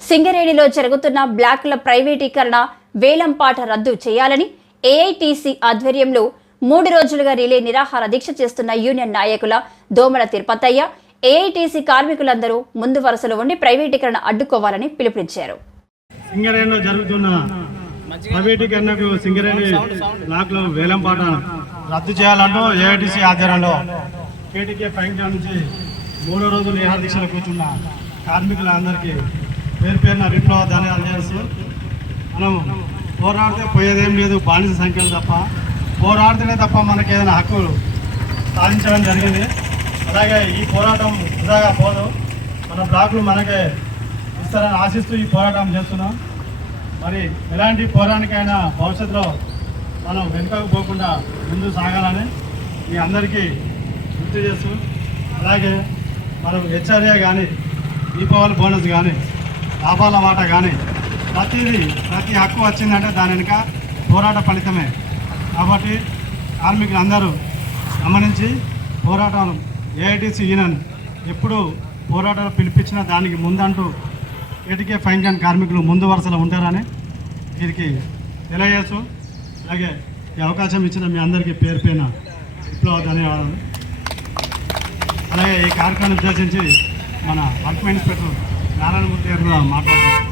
సింగరేణిలో జరుగుతున్న బ్లాకుల ప్రైవేటీకరణ వేలంపాట రద్దు చేయాలని ఏఐటీసీ ఆధ్వర్యంలో మూడు రోజులుగా రిలే నిరాహార దీక్ష చేస్తున్న యూనియన్ నాయకుల దోమల తిరుపతయ్య ఏఐటీసీ కార్మికులందరూ ముందు వరుసలో ఉండి ప్రైవేటీకరణ అడ్డుకోవాలని పిలుపునిచ్చారు. సింగరేణిలో జరుగుతున్న ప్రైవేటీకరణకు సింగరేణి బ్లాక్లో వేలంపాట రద్దు చేయాలంటూ ఏఐటీసీ ఆధ్వర్యంలో కేటీకే పైన నుంచి మూడో రోజులు నిహార దీక్షలు కూర్చున్న కార్మికులందరికీ పేరు పేరున విప్లవ ధన్యవాదాలు చేస్తూ మనం పోరాడితే పోయేదేం లేదు బానిస సంఖ్యలు తప్ప. పోరాడితేనే తప్ప మనకి ఏదైనా హక్కు సాధించడం జరిగింది. అలాగే ఈ పోరాటం వృధాగా పోదు. మన బ్లాకులు మనకే ఇస్తారని ఆశిస్తూ ఈ పోరాటం చేస్తున్నాం. మరి ఎలాంటి పోరాటానికైనా భవిష్యత్తులో మనం వెనుకకు పోకుండా ముందు సాగాలని మీ అందరికీ గుర్తు చేస్తూ అలాగే మనం హెచ్ఆర్ఏ కానీ దీపావళి బోనస్ కానీ లాభాల మాట కానీ ప్రతిదీ ప్రతి హక్కు వచ్చిందంటే దాని వెనుక పోరాట ఫలితమే. కాబట్టి కార్మికులు అందరూ గమనించి పోరాటం ఏఐటీసీ యూనియన్ ఎప్పుడు పోరాటాలు పిలిపించినా దానికి ముందంటూ ఇటుకే ఫైన్ కాని కార్మికులు ముందు వరుసలో ఉంటారని వీరికి తెలియజేస్తూ అలాగే ఈ అవకాశం ఇచ్చిన మీ అందరికీ పేరు పైన విప్లవ ధన్యవాదాలు. అలాగే ఈ కార్యక్రమాన్ని ఉద్దేశించి మన వర్క్ ఇన్స్పెక్టర్ నారాయణమూర్తి గారు కూడా మాట్లాడుతున్నారు